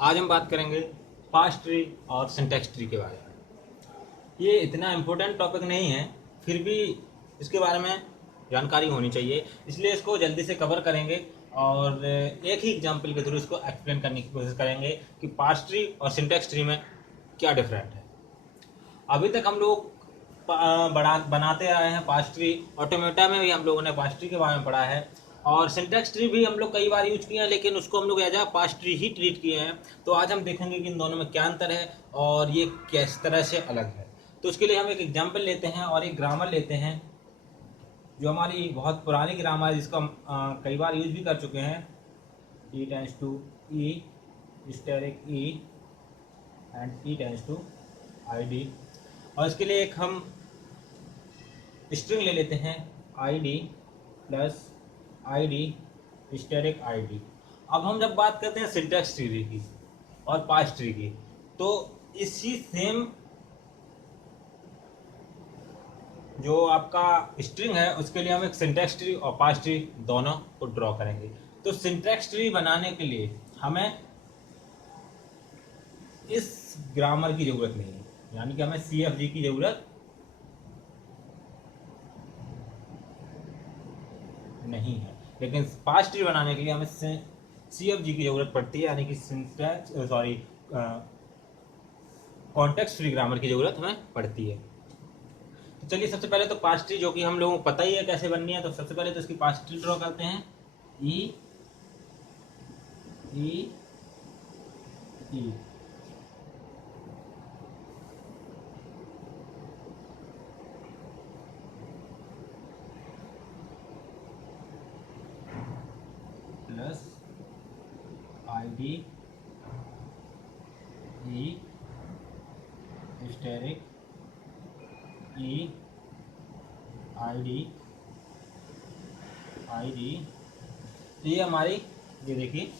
आज हम बात करेंगे पास्ट ट्री और सिंटैक्स ट्री के बारे में। ये इतना इम्पोर्टेंट टॉपिक नहीं है, फिर भी इसके बारे में जानकारी होनी चाहिए, इसलिए इसको जल्दी से कवर करेंगे और एक ही एग्जाम्पल के थ्रू इसको एक्सप्लेन करने की कोशिश करेंगे कि पास्ट ट्री और सिंटैक्स ट्री में क्या डिफरेंट है। अभी तक हम लोग बनाते आए हैं पास्ट ट्री, ऑटोमेटा में भी हम लोगों ने पास्ट ट्री के बारे में पढ़ा है और सिंटैक्स ट्री भी हम लोग कई बार यूज किए हैं, लेकिन उसको हम लोग एज आ पास्ट ट्री ही ट्रीट किए हैं। तो आज हम देखेंगे कि इन दोनों में क्या अंतर है और ये किस तरह से अलग है। तो उसके लिए हम एक एग्जाम्पल लेते हैं और एक ग्रामर लेते हैं जो हमारी बहुत पुरानी ग्रामर है, जिसको हम कई बार यूज भी कर चुके हैं। E tends to E, steric E and E tends to ID। और इसके लिए एक हम स्ट्रिंग ले लेते हैं ID plus ID steric ID। अब हम जब बात करते हैं सिंटैक्स ट्री की और पास्ट ट्री की, तो इसी सेम जो आपका स्ट्रिंग है उसके लिए हम एक सिंटैक्स ट्री और पास्ट ट्री दोनों को ड्रॉ करेंगे। तो सिंटैक्स ट्री बनाने के लिए हमें इस ग्रामर की जरूरत नहीं है, यानी कि हमें CFG की जरूरत नहीं है, लेकिन पास्ट ट्री बनाने के लिए हमें CFG की जरूरत पड़ती है, यानी कि कॉन्टेक्स्ट फ्री ग्रामर की जरूरत हमें पड़ती है। तो चलिए सबसे पहले तो पास्ट ट्री, जो कि हम लोगों को पता ही है कैसे बननी है, तो सबसे पहले तो इसकी पास्ट ट्री ड्रॉ करते हैं। ई ई ई प्लस ID ई स्टेरिक E ID तो ये हमारी, ये देखिए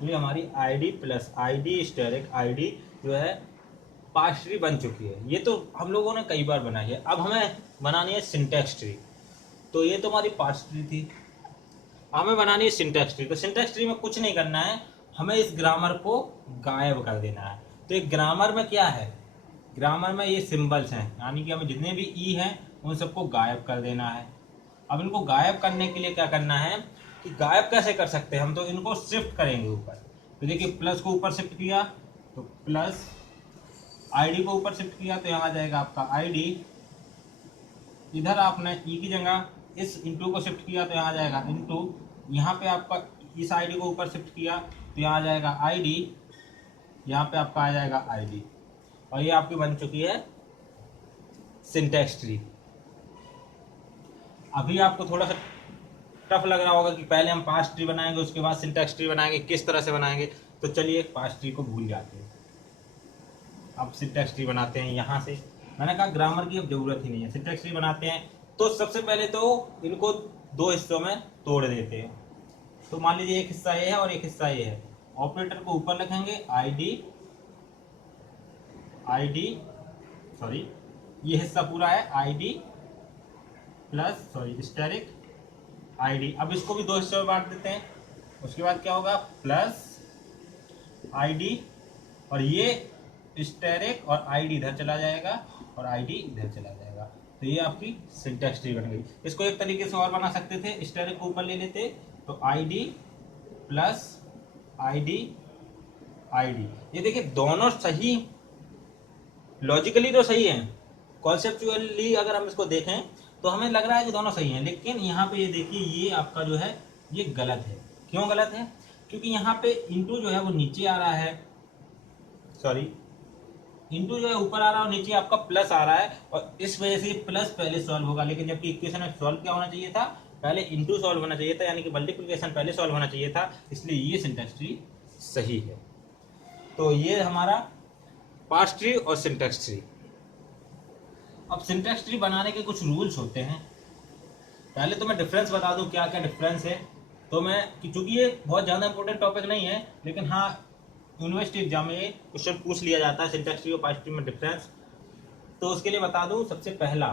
ये हमारी ID plus ID steric ID जो है पास्ट ट्री बन चुकी है। ये तो हम लोगों ने कई बार बनाई है। अब हमें बनानी है सिंटैक्स ट्री। तो ये तो हमारी पास्ट ट्री थी, हमें बनानी है सिंटैक्स ट्री। तो सिंटैक्स ट्री में कुछ नहीं करना है, हमें इस ग्रामर को गायब कर देना है। तो एक ग्रामर में क्या है, ग्रामर में ये सिंबल्स हैं, यानी कि हमें जितने भी ई हैं उन सबको गायब कर देना है। अब इनको गायब करने के लिए क्या करना है कि गायब कैसे कर सकते हैं हम, तो इनको शिफ्ट करेंगे ऊपर। तो देखिए प्लस को ऊपर शिफ्ट किया तो प्लस, ID को ऊपर शिफ्ट किया तो यहाँ आ जाएगा आपका ID। इधर आपने ई की जगह इस इंटू को शिफ्ट किया तो यहाँ आ जाएगा इंटू। यहाँ पे आपका इस ID को ऊपर शिफ्ट किया तो यहाँ आ जाएगा ID, यहाँ पे आपका आ जाएगा ID। और ये आपकी बन चुकी है सिंटैक्स ट्री। अभी आपको थोड़ा सा टफ लग रहा होगा कि पहले हम पास्ट ट्री बनाएंगे उसके बाद सिंटैक्स ट्री बनाएंगे, किस तरह से बनाएंगे। तो चलिए पास्ट ट्री को भूल जाते हैं, अब सिंटैक्स ट्री बनाते हैं। यहाँ से मैंने कहा ग्रामर की अब जरूरत ही नहीं है, सिंटैक्स ट्री बनाते हैं। तो सबसे पहले तो इनको दो हिस्सों में तोड़ देते हैं। तो मान लीजिए एक हिस्सा ये है और एक हिस्सा ये है। ऑपरेटर को ऊपर लिखेंगे सॉरी ये हिस्सा पूरा है ID प्लस स्टेरिक ID। अब इसको भी दो हिस्सों में बांट देते हैं। उसके बाद क्या होगा, प्लस ID और ये स्टेरिक और ID इधर चला जाएगा और ID इधर चला जाएगा। तो ये आपकी सिंटैक्स ट्री बन गई। इसको एक तरीके से और बना सकते थे, स्टेरिक को ऊपर ले लेते तो ID प्लस ID। ये देखिए दोनों सही, लॉजिकली तो सही है, कॉन्सेप्चुअली अगर हम इसको देखें तो हमें लग रहा है कि दोनों सही हैं, लेकिन यहाँ पे ये देखिए ये आपका जो है ये गलत है। क्यों गलत है, क्योंकि यहाँ पे इंटू जो है वो नीचे आ रहा है, इंटू जो है ऊपर आ रहा है और नीचे आपका प्लस आ रहा है, और इस वजह से प्लस पहले सॉल्व होगा। लेकिन जबकि इक्वेशन में सॉल्व क्या होना चाहिए था, पहले इंटू सॉल्व होना चाहिए था, यानी कि मल्टीप्लिकेशन पहले सॉल्व होना चाहिए था। इसलिए ये सिंटैक्स ट्री सही है। तो ये हमारा पास्ट ट्री और सिंटैक्स ट्री। अब सिंटैक्स ट्री बनाने के कुछ रूल्स होते हैं। पहले तो मैं डिफरेंस बता दूं क्या क्या डिफरेंस है। तो मैं, चूंकि ये बहुत ज़्यादा इंपॉर्टेंट टॉपिक नहीं है, लेकिन हाँ यूनिवर्सिटी एग्जाम में ये क्वेश्चन पूछ लिया जाता है, सिंटैक्स ट्री और पार्स ट्री में डिफरेंस। तो उसके लिए बता दूं सबसे पहला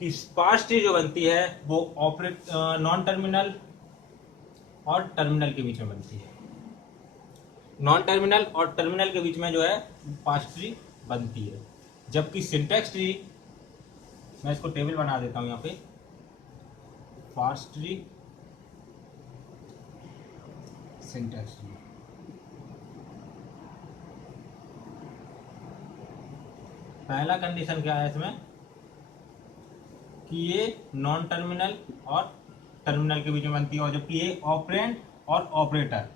कि पार्स ट्री जो बनती है वो नॉन टर्मिनल और टर्मिनल के बीच में बनती है। नॉन टर्मिनल और टर्मिनल के बीच में जो है पार्स ट्री बनती है। जबकि सिंटैक्स ट्री, मैं इसको टेबल बना देता हूं यहाँ पे, पार्स ट्री, सिंटैक्स ट्री, पहला कंडीशन क्या है इसमें कि ये नॉन टर्मिनल और टर्मिनल के बीच में बनती है, और जबकि ये ऑपरेंड और ऑपरेटर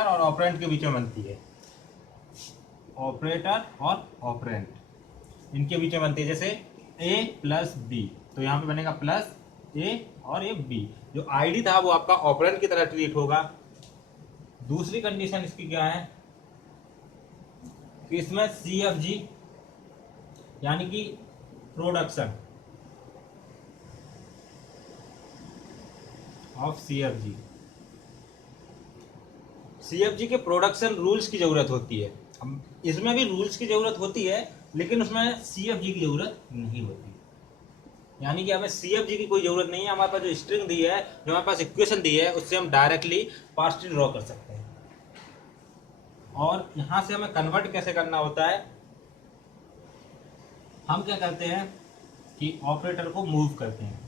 और ऑपरेंड के बीच में बनती है। ऑपरेटर और ऑपरेंड इनके बीच में बनती है। जैसे a प्लस बी, तो यहाँ पे बनेगा प्लस a और ये b। जो आईडी था वो आपका ऑपरेंड की तरह ट्रीट होगा। दूसरी कंडीशन इसकी क्या है कि इसमें CFG यानी कि प्रोडक्शन ऑफ CFG के प्रोडक्शन रूल्स की जरूरत होती है। इसमें भी रूल्स की जरूरत होती है, लेकिन उसमें CFG की जरूरत नहीं होती। यानी कि हमें CFG की कोई जरूरत नहीं है। हमारे पास जो स्ट्रिंग दी है, जो हमारे पास इक्वेशन दी है, उससे हम डायरेक्टली पार्स ट्री ड्रॉ कर सकते हैं। और यहां से हमें कन्वर्ट कैसे करना होता है, हम क्या करते हैं कि ऑपरेटर को मूव करते हैं।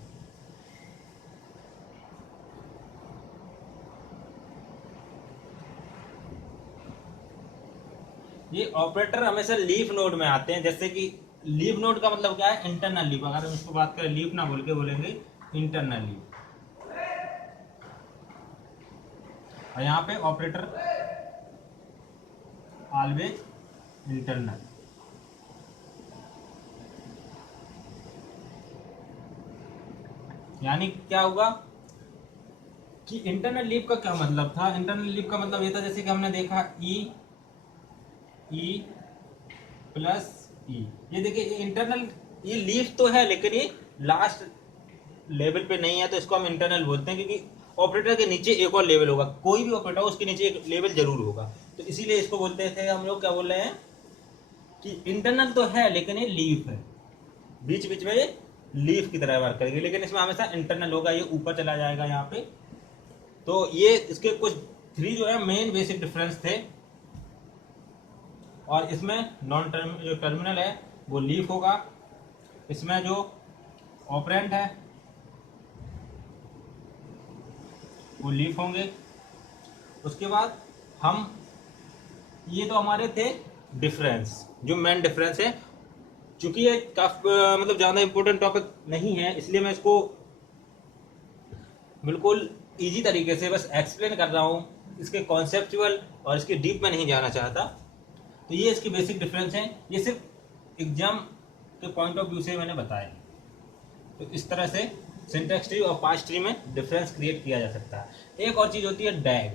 ये ऑपरेटर हमेशा लीफ नोड में आते हैं। जैसे कि लीफ नोड का मतलब क्या है, इंटरनल लीफ। अगर हम इसको बात करें लीफ ना बोल के बोलेंगे इंटरनल लीफ, और यहाँ पे ऑपरेटर ऑलवेज इंटरनल। यानी क्या होगा कि इंटरनल लीफ का क्या मतलब था। इंटरनल लीफ का मतलब ये था, जैसे कि हमने देखा ई प्लस ई, ये देखिए इंटरनल, ये लीफ तो है लेकिन ये लास्ट लेवल पे नहीं है, तो इसको हम इंटरनल बोलते हैं। क्योंकि ऑपरेटर के नीचे एक और लेवल होगा, कोई भी ऑपरेटर हो उसके नीचे एक लेवल जरूर होगा, तो इसीलिए इसको बोलते थे हम लोग, क्या बोल रहे हैं कि इंटरनल तो है लेकिन ये लीफ है, बीच बीच में ये लीफ की तरह वर्क करेगी, लेकिन इसमें हमेशा इंटरनल होगा, ये ऊपर चला जाएगा यहाँ पे। तो ये इसके कुछ 3 जो है मेन बेसिक डिफरेंस थे। और इसमें जो टर्मिनल है वो लीफ होगा, इसमें जो ऑपरेंड है वो लीफ होंगे। उसके बाद हम, ये तो हमारे थे डिफरेंस, जो मेन डिफरेंस है। चूंकि ये काफी मतलब ज़्यादा इंपॉर्टेंट टॉपिक नहीं है, इसलिए मैं इसको बिल्कुल इजी तरीके से बस एक्सप्लेन कर रहा हूँ। इसके कॉन्सेप्चुअल और इसके डीप में नहीं जाना चाहता। तो ये इसके बेसिक डिफरेंस हैं, ये सिर्फ एग्जाम के पॉइंट ऑफ व्यू से मैंने बताया। तो इस तरह से सिंटैक्स ट्री और पार्स ट्री में डिफरेंस क्रिएट किया जा सकता है। एक और चीज़ होती है डैग।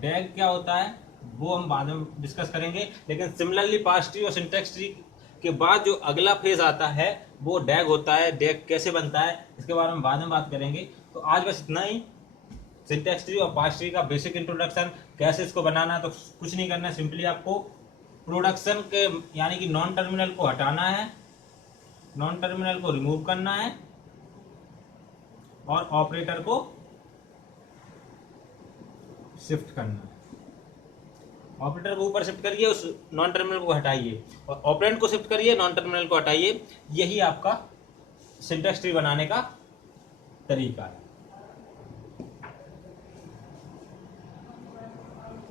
डैग क्या होता है वो हम बाद में डिस्कस करेंगे, लेकिन सिमिलरली पार्स ट्री और सिंटैक्स ट्री के बाद जो अगला फेज आता है वो डैग होता है। डैग कैसे बनता है इसके बारे में बाद में बात करेंगे। तो आज बस इतना ही, सिंटैक्स ट्री और पार्स ट्री का बेसिक इंट्रोडक्शन, कैसे इसको बनाना। तो कुछ नहीं करना है, सिंपली आपको प्रोडक्शन के यानी कि नॉन टर्मिनल को हटाना है, नॉन टर्मिनल को रिमूव करना है, और ऑपरेटर को शिफ्ट करना है। ऑपरेटर को ऊपर शिफ्ट करिए, उस नॉन टर्मिनल को हटाइए, और ऑपरेंड को शिफ्ट करिए, नॉन टर्मिनल को हटाइए। यही आपका सिंटैक्स ट्री बनाने का तरीका है।